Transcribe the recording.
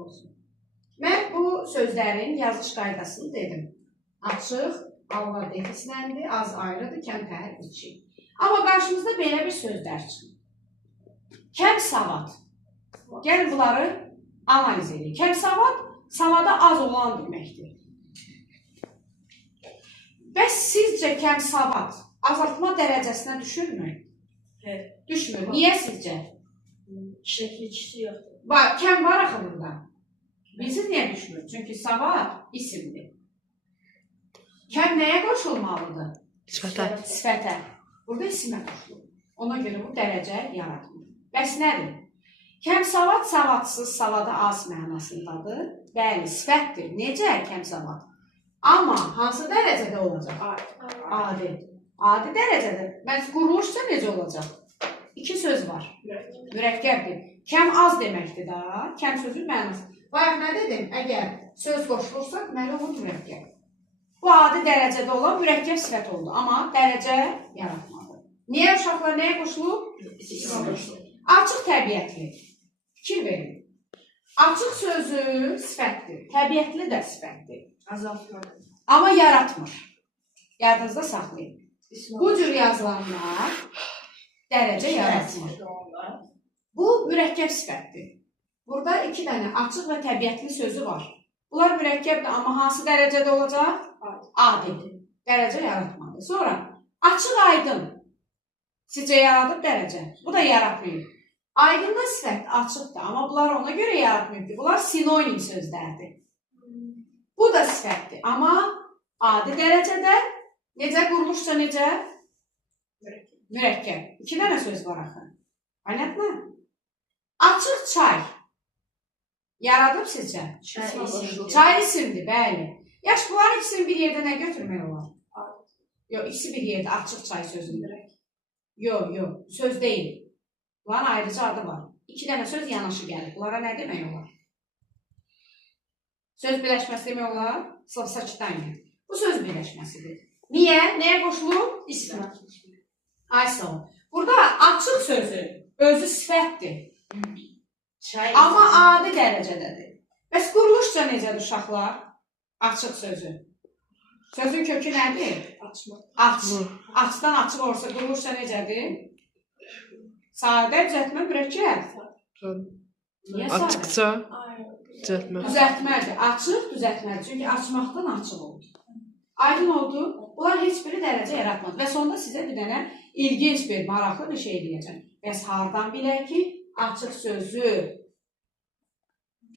olsun. Mən bu sözlərin yazış qaydasını dedim. Açıq, alva defisləndir, az ayrıdır, kəmtər içi. Amma qarşımızda belə bir sözlər çıxır. Kəm savad. Gəlin bunları analiz edin. Kəm savad, savada az olan deməkdir. Bəs sizcə kəm savad azaltma dərəcəsinə düşürmü? Düşmür. Niyə sizcə? Şəkilçisi yoxdur. Kəm var axı burada. Bizi niyə düşmür? Çünki savad isimdir. Kəm nəyə qoşulmalıdır? Sifətə. Sifətə. Burada isimə qoşulur. Ona görə bu dərəcə yaratmır. Bəs nədir? Kəm savad, savadsız, savada az mənasındadır. Bəli, sifətdir. Necə kəm savad? Amma hansı dərəcədə olacaq? Adi. Adi dərəcədə. Mən quruluşca necə olacaq? İki söz var. Mürəkkəbdir. Kəm az deməkdir da. Kəm sözün mənası. Bayaq nə dedim? Əgər söz qoşulursa, deməli olur mürəkkəb. Bu adi dərəcədə olan mürəkkəb sifət oldu. Amma dərəcə yaratmadı. Niyə uşaqlar nəyə qoşulub? Açıq təbiətli. Fikir verin. Açıq sözü sifətdir. Təbiətli də sifətdir. Azaltmadır. Amma yaratmır. Yadınızda saxlayın. Bu cür yazılanlar dərəcə yaratmır. Bu mürəkkəb sifətdir. Burada iki dənə açıq və təbiətli sözü var. Bunlar mürəkkəbdir, amma hansı dərəcədə olacaq? Adidir. Dərəcə yaratmadı. Sonra açıq aydın. Sizcə yaradıb dərəcə? Bu da yaratmayıb. Aydınla sifət açıqdır, amma bunlar ona görə yaratmayıb. Bunlar sinonim sözlərdir. Bu da sifətdir, amma adi dərəcədə necə quruluşca necə? Mürəkkəb. İki dənə söz var axı. Aynətmə? Açıq çay. Yaradıb sizcə? Çay isimdir, bəli. Yaş, bunların ikisini bir yerdə nə götürmək olar? Yox, ikisi bir yerdə açıq çay sözüdür. Yox, söz deyil. Bunların ayrıca adı var. İki dənə söz yanaşı gəlir. Bunlara nə demək olar? Söz birləşməsi demək olar? Slavsaçtanya. Bu söz birləşməsidir. Niyə? Nəyə qoşulub? İsmə. Ay sağ ol. Burada açıq sözü özü sifətdir. Amma adi dərəcədədir. Bəs quruluşca necədir uşaqlar? Açıq sözü. Sözün kökü nədir? Açmaq. Açdan açıq olsa quruluşca necədir? Sadə düzəltmə mürəkkəb. Niyə sadə? Açıqca düzəltmə. Düzəltmədir. Açıq düzəltmədir. Çünki açmaqdan açıq oldu. Aydın oldu. Bunlar heç biri dərəcə yaratmadı. Və sonunda sizə bir dənə ilginc bir, maraqlı bir şey deyəcəm. Bəs hardan bilək ki, açıq sözü